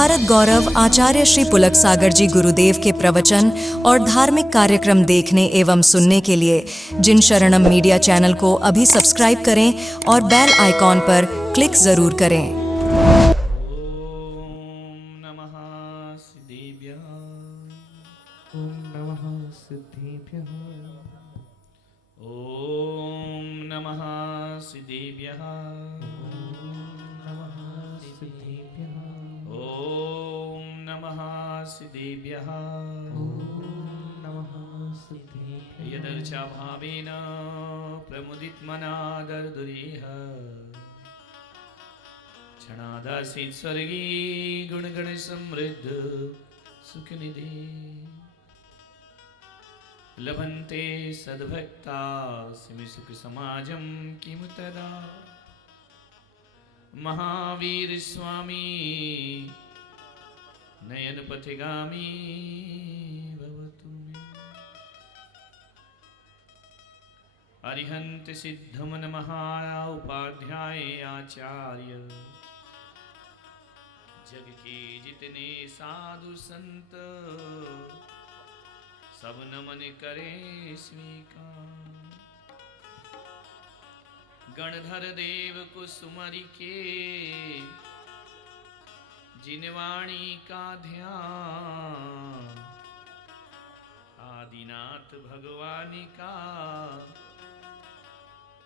भारत गौरव आचार्य श्री पुलक सागर जी गुरुदेव के प्रवचन और धार्मिक कार्यक्रम देखने एवं सुनने के लिए जिन शरणम मीडिया चैनल को अभी सब्सक्राइब करें और बेल आइकॉन पर क्लिक जरूर करें। ओम नमः सिद्धेभ्यः। ओम नमः सिद्धेभ्यः। यदर्चा भावेन प्रमुदित मनादर्दुरेह क्षणादासीत् स्वर्गी गुणगण समृद्ध सुखनिधि लभन्ते सद्भक्ता सिमि सुख समाजं किमु तदा। महावीर स्वामी नयन पथिगामी भवतु मे। अरिहंत सिद्धमन महा उपाध्याय आचार्य जग के जितने साधु संत सब नमन करे स्वीकार। गणधर देव को सुमरि के जिनवाणी का ध्यान। आदिनाथ भगवानी का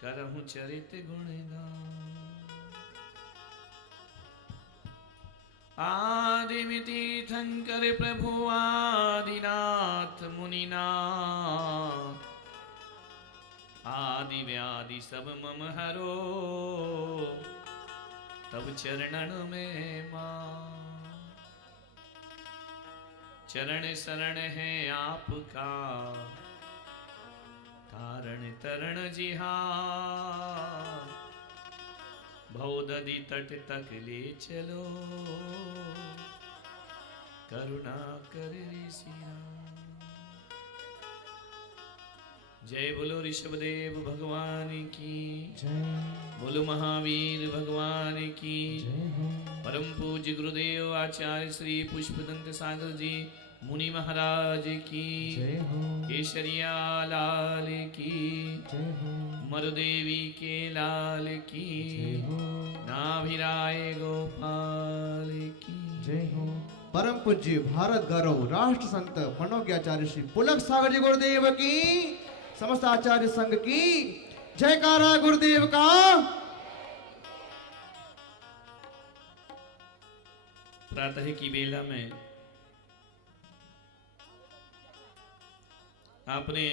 करहु चरित गुणगान। आदिमिति तीर्थंकर प्रभु आदिनाथ मुनिनाथ। आदि व्याधि सब मम हरो तब चरणन में मां। चरण शरण है आपका तारण तरण जिहार। भवदधि तट तक ले चलो करुणा कर ऋषिया। जय बोलो ऋषभदेव भगवान की जय। बोलो महावीर भगवान की जय। परम पूज्य गुरुदेव आचार्य श्री पुष्पदंत सागर जी मुनि महाराज की जय हो। केशरिया लाल की जय हो। मरुदेवी के लाल की जय हो। नाभिराय गोपाल की जय हो। परम पूज्य भारत गौरव राष्ट्र संत मनोज्ञाचार्य श्री पुलक सागर जी गुरुदेव की समस्त आचार्य संघ की जयकारा गुरुदेव का। प्रातः की बेला में आपने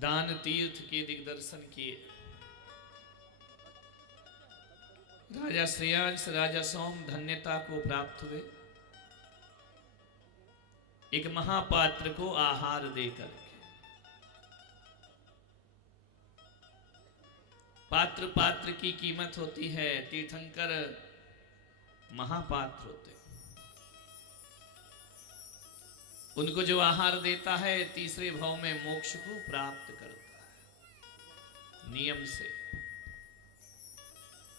दान तीर्थ के दिग्दर्शन किए। राजा श्रेयांश राजा सोम धन्यता को प्राप्त हुए एक महापात्र को आहार देकर। पात्र पात्र की कीमत होती है। तीर्थंकर महापात्र होते, उनको जो आहार देता है तीसरे भाव में मोक्ष को प्राप्त करता है नियम से।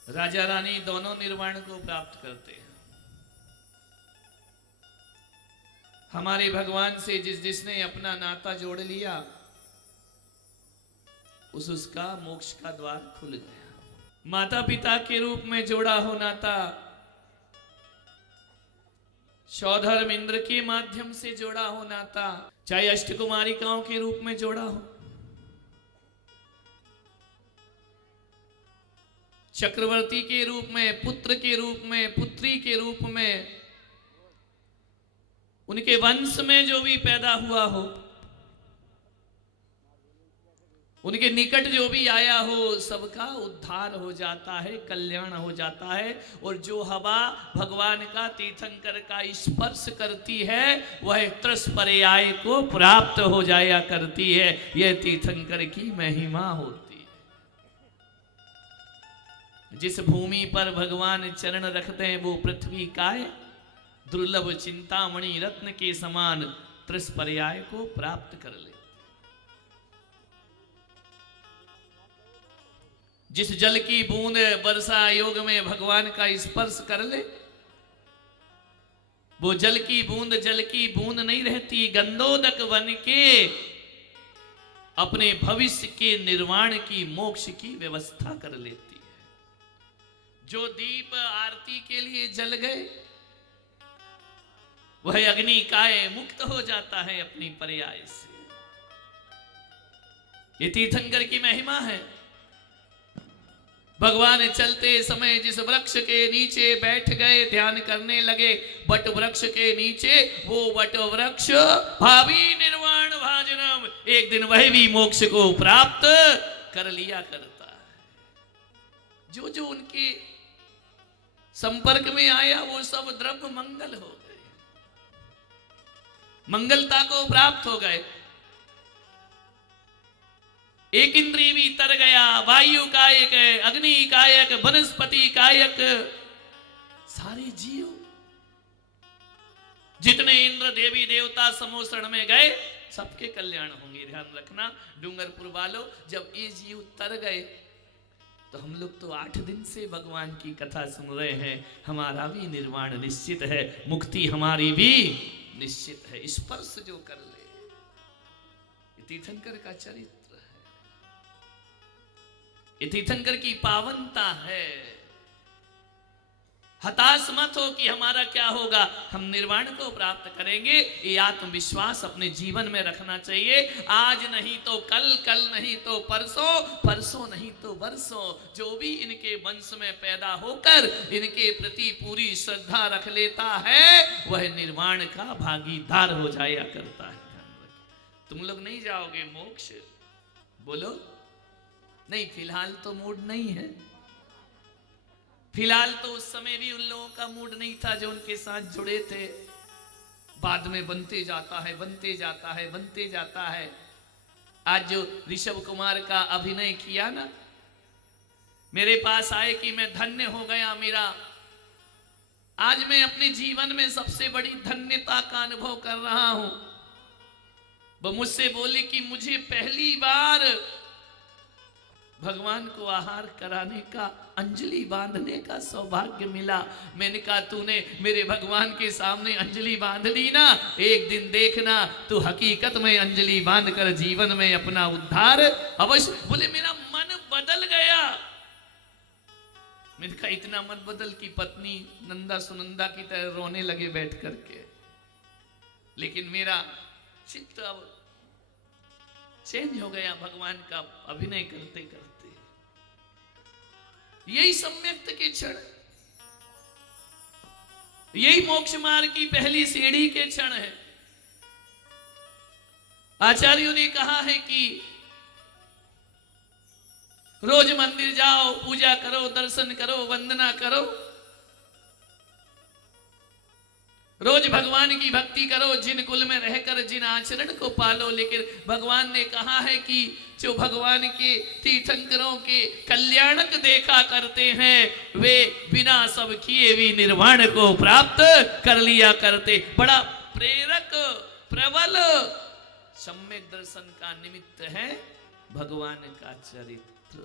राजा रानी दोनों निर्वाण को प्राप्त करते हैं। हमारे भगवान से जिसने अपना नाता जोड़ लिया उसका मोक्ष का द्वार खुल गया। माता पिता के रूप में जोड़ा हो नाता, सौधर्म इंद्र के माध्यम से जोड़ा हो नाता, चाहे अष्टकुमारिकाओं के रूप में जोड़ा हो, चक्रवर्ती के रूप में, पुत्र के रूप में, पुत्री के रूप में, उनके वंश में जो भी पैदा हुआ हो, उनके निकट जो भी आया हो, सबका उद्धार हो जाता है, कल्याण हो जाता है। और जो हवा भगवान का तीर्थंकर का स्पर्श करती है वह त्रस पर्याय को प्राप्त हो जाया करती है। यह तीर्थंकर की महिमा होती है। जिस भूमि पर भगवान चरण रखते हैं वो पृथ्वी काय दुर्लभ चिंतामणि रत्न के समान त्रस पर्याय को प्राप्त कर ले। जिस जल की बूंद वर्षा योग में भगवान का स्पर्श कर ले, वो जल की बूंद नहीं रहती, गंधोदक बन के अपने भविष्य के निर्वाण की, मोक्ष की व्यवस्था कर लेती है। जो दीप आरती के लिए जल गए, वह अग्नि काय मुक्त हो जाता है अपनी पर्याय से। ये तीर्थंकर की महिमा है। भगवान चलते समय जिस वृक्ष के नीचे बैठ गए, ध्यान करने लगे, वट वृक्ष के नीचे, वो वट वृक्ष भावी निर्वाण भाजनम, एक दिन वह भी मोक्ष को प्राप्त कर लिया करता है। जो जो उनके संपर्क में आया वो सब द्रव्य मंगल हो गए, मंगलता को प्राप्त हो गए। एक इंद्रिय भी तर गया, वायु कायक, अग्नि कायक, वनस्पति कायक, सारे जीव जितने इंद्र देवी देवता समोसरण में गए, सबके कल्याण होंगे। ध्यान रखना डूंगरपुर वालों, जब ये जीव तर गए तो हम लोग तो 8 दिन से भगवान की कथा सुन रहे हैं, हमारा भी निर्वाण निश्चित है, मुक्ति हमारी भी निश्चित है। स्पर्श जो कर ले, तीर्थंकर का चरित्र, ये तीर्थंकर की पावनता है। हताश मत हो कि हमारा क्या होगा, हम निर्वाण को प्राप्त करेंगे, ये आत्मविश्वास अपने जीवन में रखना चाहिए। आज नहीं तो कल, कल नहीं तो परसों, परसों नहीं तो वर्षों, जो भी इनके वंश में पैदा होकर इनके प्रति पूरी श्रद्धा रख लेता है, वह निर्वाण का भागीदार हो जाया करता है। तुम लोग नहीं जाओगे मोक्ष, बोलो नहीं, फिलहाल तो मूड नहीं है। फिलहाल तो उस समय भी उन लोगों का मूड नहीं था जो उनके साथ जुड़े थे। बाद में बनते जाता है, बनते जाता है, बनते जाता है। आज जो ऋषभ कुमार का अभिनय किया ना, मेरे पास आए कि मैं धन्य हो गया, मेरा आज मैं अपने जीवन में सबसे बड़ी धन्यता का अनुभव कर रहा हूं। वो मुझसे बोले कि मुझे पहली बार भगवान को आहार कराने का, अंजलि बांधने का सौभाग्य मिला। मैंने कहा तूने मेरे भगवान के सामने अंजलि बांध ली ना, एक दिन देखना तू हकीकत में अंजलि बांधकर जीवन में अपना उद्धार अवश्य। बोले मेरा मन बदल गया। मैंने कहा इतना मन बदल की पत्नी नंदा सुनंदा की तरह रोने लगे बैठ करके। लेकिन मेरा चित्त अब चेंज हो गया भगवान का अभिनय करते करते। यही सम्यक्त के क्षण, यही मोक्ष मार्ग की पहली सीढ़ी के क्षण है। आचार्यों ने कहा है कि रोज मंदिर जाओ, पूजा करो, दर्शन करो, वंदना करो, रोज भगवान की भक्ति करो, जिन कुल में रहकर जिन आचरण को पालो। लेकिन भगवान ने कहा है कि जो भगवान के तीर्थंकरों के कल्याणक देखा करते हैं, वे बिना सब किए भी निर्वाण को प्राप्त कर लिया करते। बड़ा प्रेरक प्रबल सम्यक दर्शन का निमित्त है भगवान का चरित्र।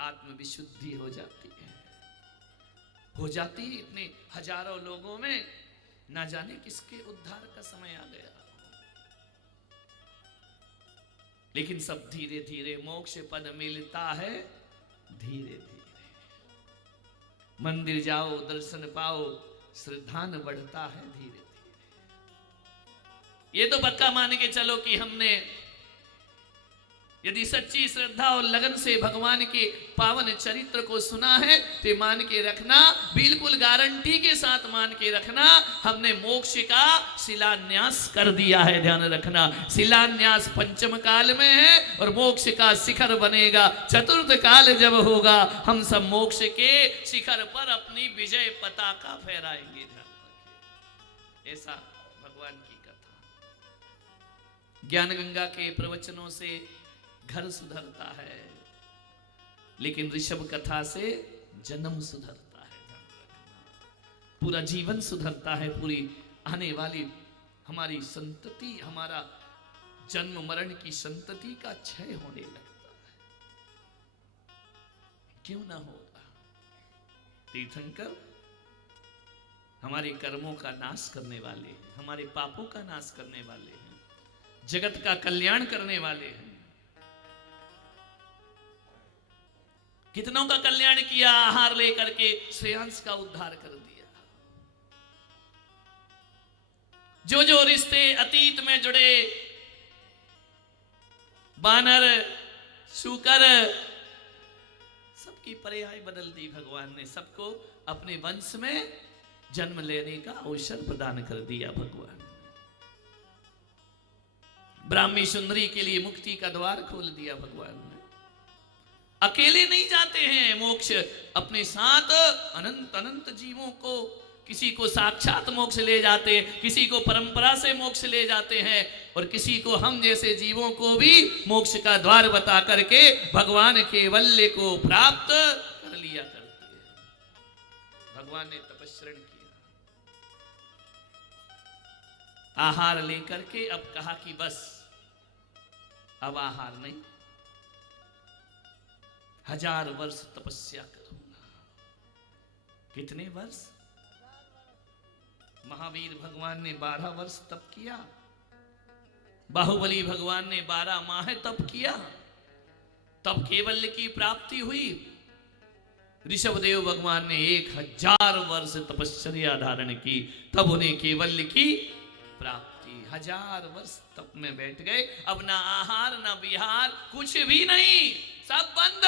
आत्मविशुद्धि हो जाती है, हो जाती है। इतने हजारों लोगों में ना जाने किसके उद्धार का समय आ गया। लेकिन सब धीरे धीरे मोक्ष पद मिलता है, धीरे धीरे। मंदिर जाओ, दर्शन पाओ, श्रद्धान बढ़ता है धीरे धीरे। ये तो पक्का मान के चलो कि हमने यदि सच्ची श्रद्धा और लगन से भगवान के पावन चरित्र को सुना है तो मान के रखना, बिल्कुल गारंटी के साथ मान के रखना, हमने मोक्ष का शिलान्यास कर दिया है। ध्यान रखना, शिलान्यास पंचम काल में है और मोक्ष का शिखर बनेगा चतुर्थ काल जब होगा। हम सब मोक्ष के शिखर पर अपनी विजय पताका फहराएंगे। ध्यान रखिए, ऐसा भगवान की कथा। ज्ञान गंगा के प्रवचनों से घर सुधरता है, लेकिन ऋषभ कथा से जन्म सुधरता है, पूरा जीवन सुधरता है, पूरी आने वाली हमारी संतति, हमारा जन्म मरण की संतति का क्षय होने लगता है। क्यों ना होगा? तीर्थंकर हमारे कर्मों का नाश करने वाले हैं, हमारे पापों का नाश करने वाले हैं, जगत का कल्याण करने वाले हैं। कितनों का कल्याण किया, आहार लेकर के श्रेयांश का उद्धार कर दिया। जो जो रिश्ते अतीत में जुड़े, बानर, शूकर, सबकी पर्याय बदल दी भगवान ने। सबको अपने वंश में जन्म लेने का अवसर प्रदान कर दिया भगवान। ब्राह्मी सुंदरी के लिए मुक्ति का द्वार खोल दिया भगवान ने। अकेले नहीं जाते हैं मोक्ष, अपने साथ अनंत अनंत जीवों को, किसी को साक्षात मोक्ष ले जाते, किसी को परंपरा से मोक्ष ले जाते हैं, और किसी को हम जैसे जीवों को भी मोक्ष का द्वार बता करके भगवान कैवल्य को प्राप्त कर लिया करते हैं। भगवान ने तपस्या किया, आहार लेकर के अब कहा कि बस अब आहार नहीं, 1000 वर्ष तपस्या करूंगा। कितने वर्ष? महावीर भगवान ने 12 वर्ष तप किया, बाहुबली भगवान ने 12 माह तप किया, तब कैवल्य की प्राप्ति हुई। ऋषभदेव भगवान ने 1000 वर्ष तपस्या धारण की, तब उन्हें कैवल्य की प्राप्ति। 1000 वर्ष तप में बैठ गए, अब ना आहार ना विहार, कुछ भी नहीं, सब बंद।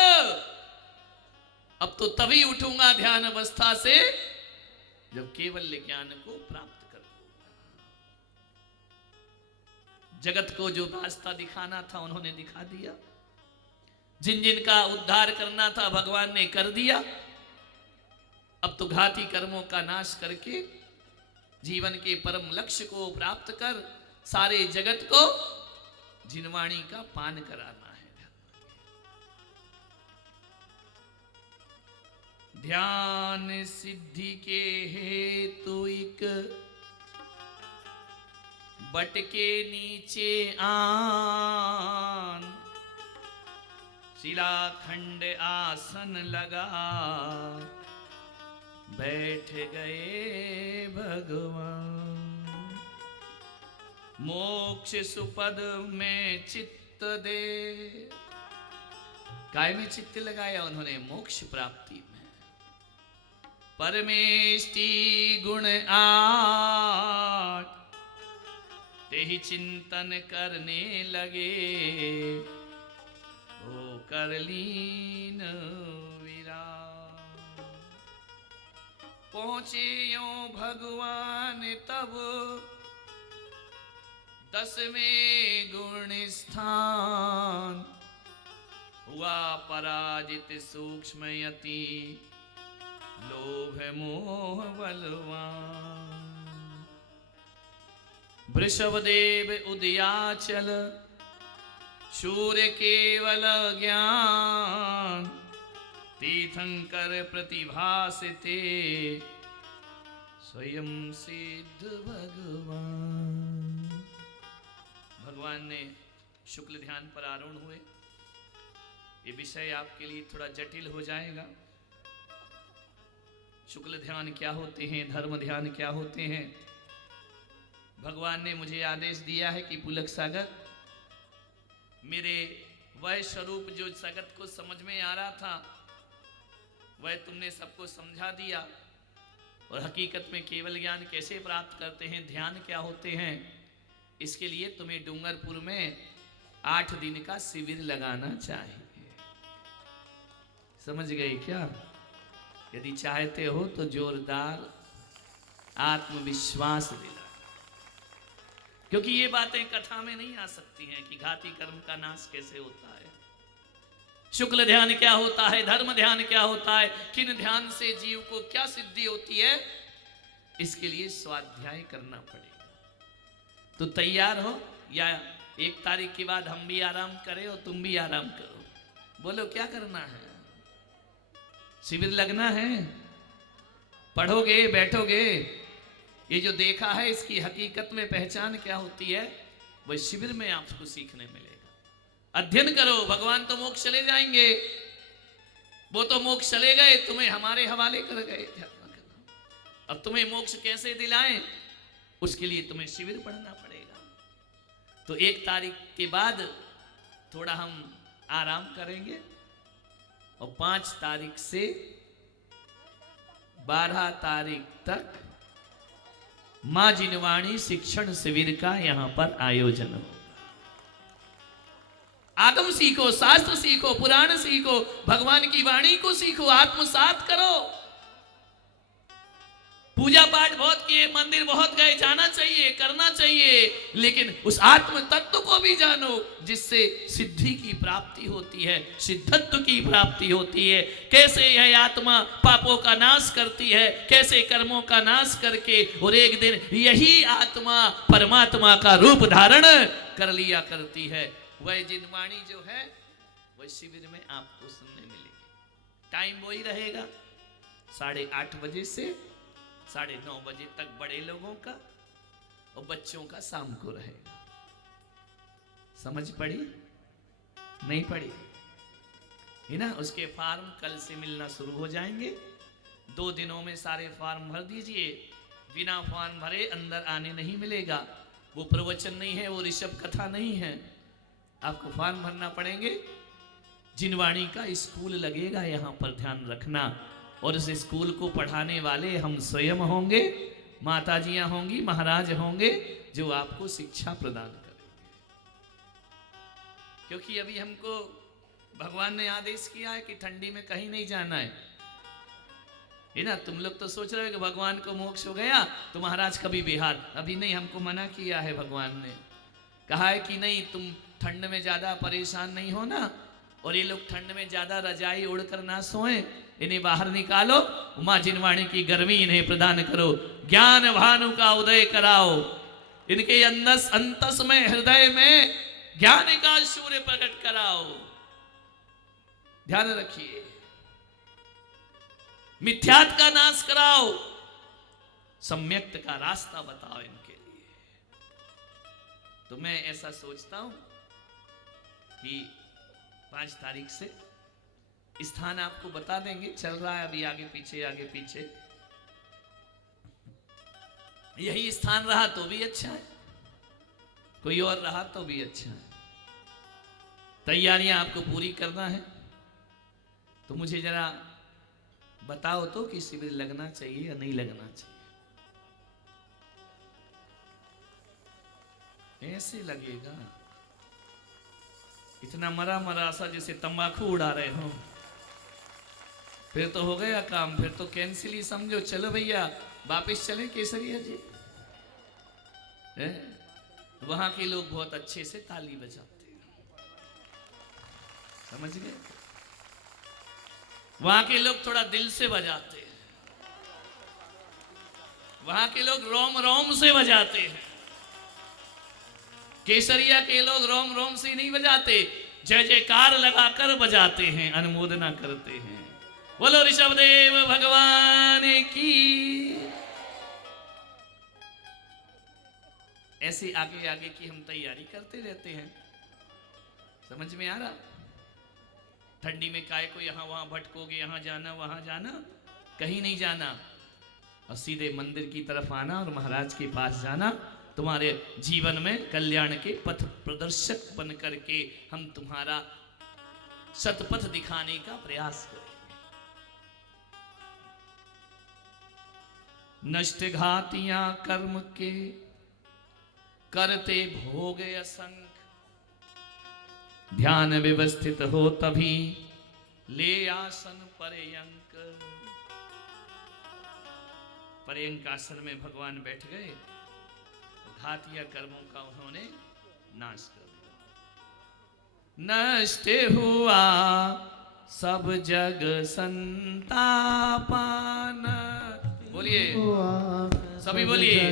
अब तो तभी उठूंगा ध्यान अवस्था से जब केवल ज्ञान को प्राप्त कर लूंगा। जगत को जो रास्ता दिखाना था उन्होंने दिखा दिया, जिन जिन का उद्धार करना था भगवान ने कर दिया। अब तो घाती कर्मों का नाश करके जीवन के परम लक्ष्य को प्राप्त कर सारे जगत को जिनवाणी का पान कराना है। ध्यान सिद्धि के हेतु एक बट के नीचे आन, शिलाखंड आसन लगा बैठ गए भगवान। मोक्ष सुपद में चित्त दे, काय में चित्त लगाया उन्होंने? मोक्ष प्राप्ति में। परमेष्टि गुण आठ तेहि चिंतन करने लगे, हो कर लीन विराम। पहुंचे यो भगवान तब 10वें गुण स्थान, हुआ पराजित सूक्ष्म यति, लोभ मोह बलवान। वृषभदेव उदयाचल, सूर्य केवल ज्ञान, तीर्थंकर प्रतिभास थे, स्वयं सिद्ध भगवान। भगवान ने शुक्ल ध्यान पर आरूढ़ हुए। ये विषय आपके लिए थोड़ा जटिल हो जाएगा। शुक्ल ध्यान क्या होते हैं, धर्म ध्यान क्या होते हैं? भगवान ने मुझे आदेश दिया है कि पुलक सागर, मेरे वह स्वरूप जो जगत को समझ में आ रहा था वह तुमने सबको समझा दिया, और हकीकत में केवल ज्ञान कैसे प्राप्त करते हैं, ध्यान क्या होते हैं, इसके लिए तुम्हें डूंगरपुर में 8 दिन का शिविर लगाना चाहिए। समझ गए क्या? यदि चाहते हो तो जोरदार आत्मविश्वास दिला, क्योंकि ये बातें कथा में नहीं आ सकती हैं कि घाती कर्म का नाश कैसे होता है, शुक्ल ध्यान क्या होता है, धर्म ध्यान क्या होता है, किन ध्यान से जीव को क्या सिद्धि होती है, इसके लिए स्वाध्याय करना पड़ेगा। तो तैयार हो, या 1 तारीख के बाद हम भी आराम करें और तुम भी आराम करो? बोलो क्या करना है? शिविर लगना है, पढ़ोगे, बैठोगे, ये जो देखा है इसकी हकीकत में पहचान क्या होती है, वह शिविर में आपको सीखने मिलेगा। अध्ययन करो, भगवान तो मोक्ष चले जाएंगे, वो तो मोक्ष चले गए, तुम्हें हमारे हवाले कर गए। अब तुम्हें मोक्ष कैसे दिलाएं, उसके लिए तुम्हें शिविर पढ़ना पड़ेगा। तो 1 तारीख के बाद थोड़ा हम आराम करेंगे और 5 तारीख से 12 तारीख तक मां जिनवाणी शिक्षण शिविर का यहां पर आयोजन हो। आगम सीखो, शास्त्र सीखो, पुराण सीखो, भगवान की वाणी को सीखो, आत्मसात करो। पूजा पाठ बहुत किए, मंदिर बहुत गए, जाना चाहिए, करना चाहिए, लेकिन उस आत्म तत्व को भी जानो जिससे सिद्धि की प्राप्ति होती है, सिद्धत्व की प्राप्ति होती है। कैसे यह आत्मा पापों का नाश करती है, कैसे कर्मों का नाश करके और एक दिन यही आत्मा परमात्मा का रूप धारण कर लिया करती है। वह जिनवाणी जो है वह शिविर में आपको सुनने मिलेगी। टाइम वही रहेगा 8:30 बजे से 9:30 बजे तक बड़े लोगों का और बच्चों का शाम को रहेगा। समझ पड़ी? नहीं पड़ी है ना? उसके फॉर्म कल से मिलना शुरू हो जाएंगे। 2 दिनों में सारे फॉर्म भर दीजिए। बिना फॉर्म भरे अंदर आने नहीं मिलेगा। वो प्रवचन नहीं है, वो ऋषभ कथा नहीं है, आपको फॉर्म भरना पड़ेंगे। जिनवाणी का स्कूल लगेगा यहाँ पर, ध्यान रखना। और इस स्कूल को पढ़ाने वाले हम स्वयं होंगे, माताजियां होंगी, महाराज होंगे, जो आपको शिक्षा प्रदान करेंगे। क्योंकि अभी हमको भगवान ने आदेश किया है कि ठंडी में कहीं नहीं जाना है ना? तुम लोग तो सोच रहे हो कि भगवान को मोक्ष हो गया तो महाराज कभी बिहार। अभी नहीं, हमको मना किया है भगवान ने। कहा है कि नहीं, तुम ठंड में ज्यादा परेशान नहीं हो ना, और ये लोग ठंड में ज्यादा रजाई ओढ़कर ना सोए, इन्हें बाहर निकालो, मां जिनवाणी की गर्मी इन्हें प्रदान करो, ज्ञान भानु का उदय कराओ, इनके अंतस में, हृदय में ज्ञान का सूर्य प्रकट कराओ। ध्यान रखिए, मिथ्यात का नाश कराओ, सम्यक्त का रास्ता बताओ इनके लिए। तो मैं ऐसा सोचता हूं कि 5 तारीख से स्थान आपको बता देंगे। चल रहा है अभी आगे पीछे, आगे पीछे। यही स्थान रहा तो भी अच्छा है, कोई और रहा तो भी अच्छा है। तैयारियां आपको पूरी करना है। तो मुझे जरा बताओ तो कि शिविर लगना चाहिए या नहीं लगना चाहिए? ऐसे लगेगा इतना मरा मरा सा जैसे तंबाकू उड़ा रहे हो, फिर तो हो गया काम, फिर तो कैंसिल ही समझो। चलो भैया वापिस चले केसरिया जी। वहां के लोग बहुत अच्छे से ताली बजाते हैं, समझ गए? वहां के लोग थोड़ा दिल से बजाते हैं, वहां के लोग रोम रोम से बजाते हैं। केसरिया के लोग रोम रोम से नहीं बजाते, जय जयकार लगाकर बजाते हैं, अनुमोदना करते हैं। बोलो ऋषभदेव भगवान की। ऐसे आगे आगे की हम तैयारी करते रहते हैं। समझ में आ रहा? ठंडी में काय को यहां वहां भटकोगे, यहां जाना वहां जाना, कहीं नहीं जाना, और सीधे मंदिर की तरफ आना और महाराज के पास जाना। तुम्हारे जीवन में कल्याण के पथ प्रदर्शक बन करके हम तुम्हारा सतपथ दिखाने का प्रयास करेंगे। नष्ट घातियां कर्म के करते भोग असंख्य, ध्यान व्यवस्थित हो तभी ले आसन पर्यंक। पर्यंक आसन में भगवान बैठ गए, घातिया कर्मों का उन्होंने नाश कर दिया। नष्ट हुआ सब जग संतापन। बोलिए सभी, बोलिए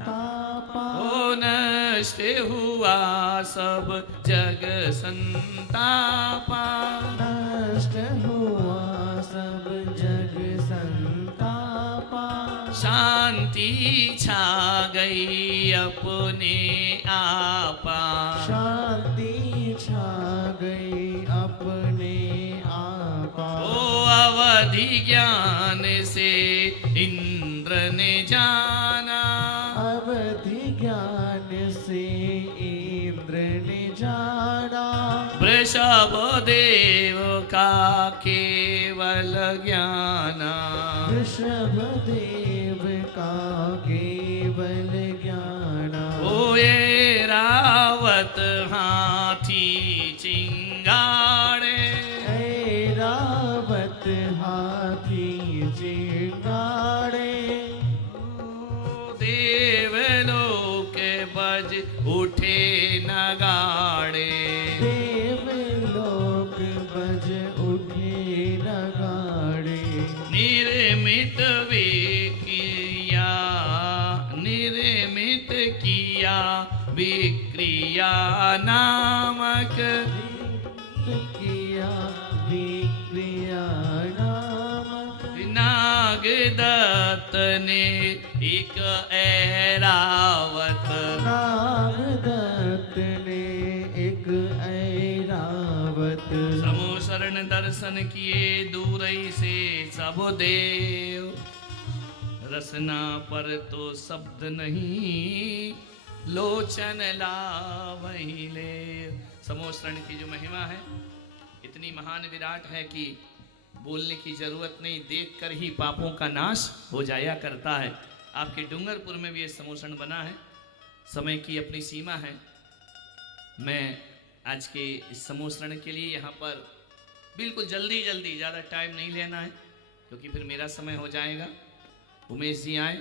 ओ नष्ट हुआ सब जग संतापन, नष्ट हुआ सब जग संतापा, शांति छा गई अपने आपा, शांति छा गई अपने आपा, अवधि ज्ञान से इंद्र ने जाना, अवधि ज्ञान से इंद्र ने जाना, वृषभ देव का केवल ज्ञाना, ऋषभ देव का केवल ज्ञाना, ओ ये रावत हाथी चिंगाड़े, ऐरावत हाथी चिंगाड़े, देवलोक बज उठे नगाड़े, देवलोक बज उठे नगाड़े, निर्मित विक्रिया, निर्मित किया विक्रिया नामक, किया विक्रिया नामक, नागदत्त ने एक ऐरावत, नागदत्त ने एक ऐरावत, समोसरण दर्शन किए दूर से सब देव, रसना पर तो शब्द नहीं, लोचन लावही ले। समोसरण की जो महिमा है इतनी महान विराट है कि बोलने की जरूरत नहीं, देखकर ही पापों का नाश हो जाया करता है। आपके डूंगरपुर में भी ये समोसरण बना है, समय की अपनी सीमा है। मैं आज के इस समोसरण के लिए यहाँ पर बिल्कुल जल्दी जल्दी, ज़्यादा टाइम नहीं लेना है क्योंकि फिर मेरा समय हो जाएगा। उमेश जी आए,